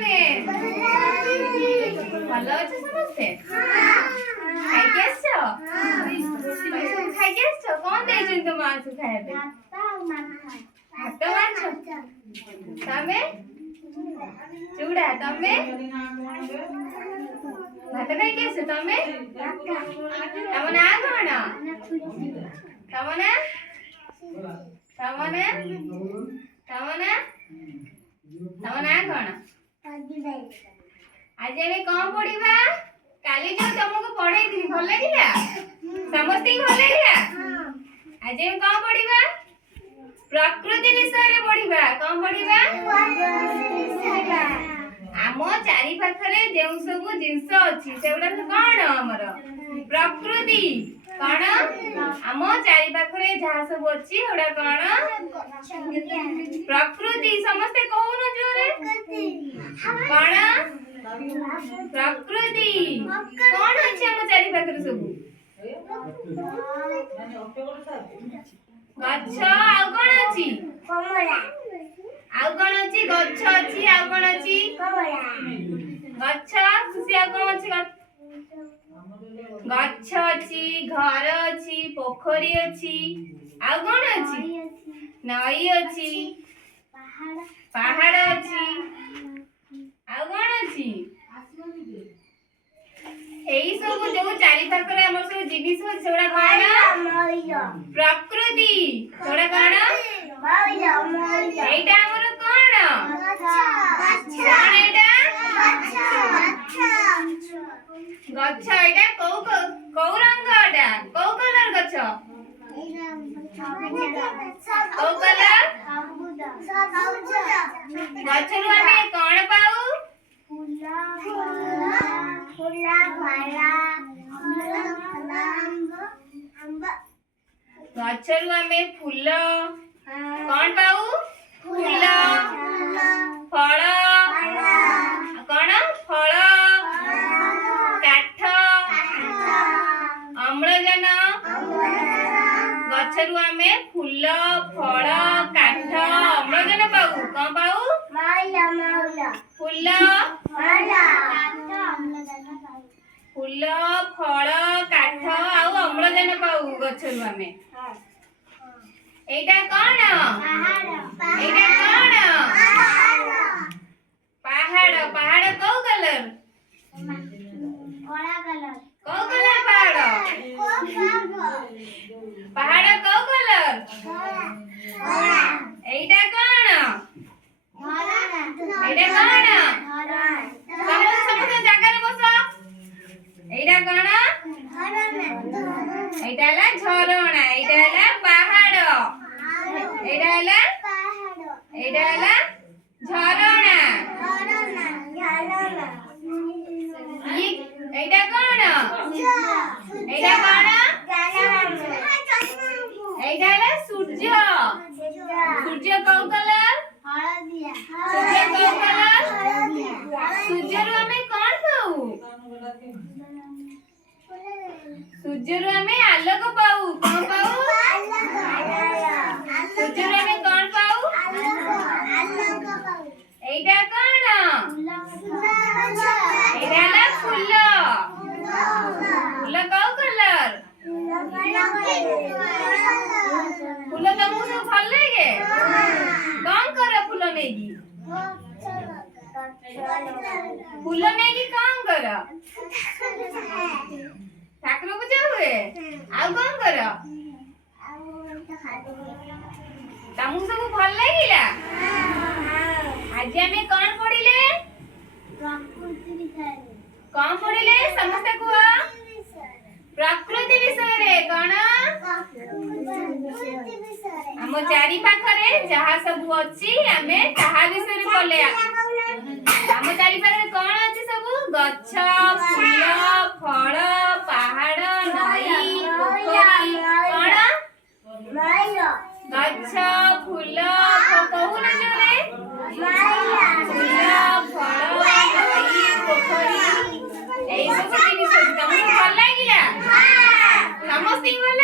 तमे भलो अछि समस्ते खाइ के आछो खाइ के आछो कोन दे जन तो माछ खाइबे भात माछ तमे चूड़ा तमे भात खाइ के आछो तमे तमने आ कोन तमने तमने तमने तमने आ कोन आज हमें कौन पढ़िबा काली जो तुमको पढ़ाई थी भल लागिला समस्ती भल लागिला आज हम कौन पढ़िबा प्रकृति विषय रे पढ़िबा कौन पढ़िबा आम चारि पाखरे जेउ सब जिंस अछि सेउडा कोन हमर प्रकृति कोन आम चारि पाखरे जहा सब अछि ओडा कोन प्रकृति समस्त कहून जोरे कोन प्रकृति कोन अछि हम चारि पाखरे सब गच्छ आ कोन अछि कमला आ कोन अछि गच्छ अछि आ कोन अछि कमला गच्छ खुशी आ कोन अछि गच्छ अछि घर अछि पोखरी अछि आ कोन अछि नई अछि पहाड़ अछि आ कोन अछि एई सब जो चारि पाखरे हमर सब जीविस सेडा कोन प्रकृति सेडा कोन एटा हमर कोन कोन एटा गच्छ एटा कौ रंग एटा कौ कलर गच्छ कौ कलर गच्छ रु हमें कोन पाऊ फूला फला गच्छ रु हमें फूल कोन पाऊ फूल फल कोन फल काठ अम्लजान गच्छ रु हमें फूल फल काठ अम्लजान पाऊ कोन पाऊ फूल फूल फल काठ आउ अम्लजान पाऊ गच्छ रु हमें एटा कोन एटा कोन पहाड़ पहाड़ कौ कलर काला कलर कौ कलर पहाड़ कौ कलर एटा कोन एटा कोन समस्त जगह रे बस एटा कोन एटा हला झरणा एटा हला पहाड़ एटा हला झरणा एटा कोन एटा कोन एटा हला सूर्य सूर्य कौ कलर हळदिया सूर्य कौ कलर सूर्य रु हमें कोन पाऊ सूर्य रु हमें आलोक पाऊ कोन पाऊ सूर्य रु हमें कोन पाऊ एटा कोन एटा हला फूल फूल कौ कलर फूल तुमको सब भल लागे कौन कर फूल नेगी फूल नेगी कौन कर ठाकुर पूजा हुए आउ कौन कर तुमको सब भल लागिला आज हमें कौन पढ़िले प्रकृति विषय कौन पढ़िले समस्त कुआ प्रकृति विषय रे कोन हम चारि पाखरे जहा सब अछि हमें ताहा विषय रे बोले हम चारि पाखरे कोन अछि सब गच्छ फूल फल पहाड़ नई पोखरी कोन गच्छ फूल कहू ना जोरे फूल फल नई पोखरी एई सब जिनिस तुमको भल लागिला समस्त भल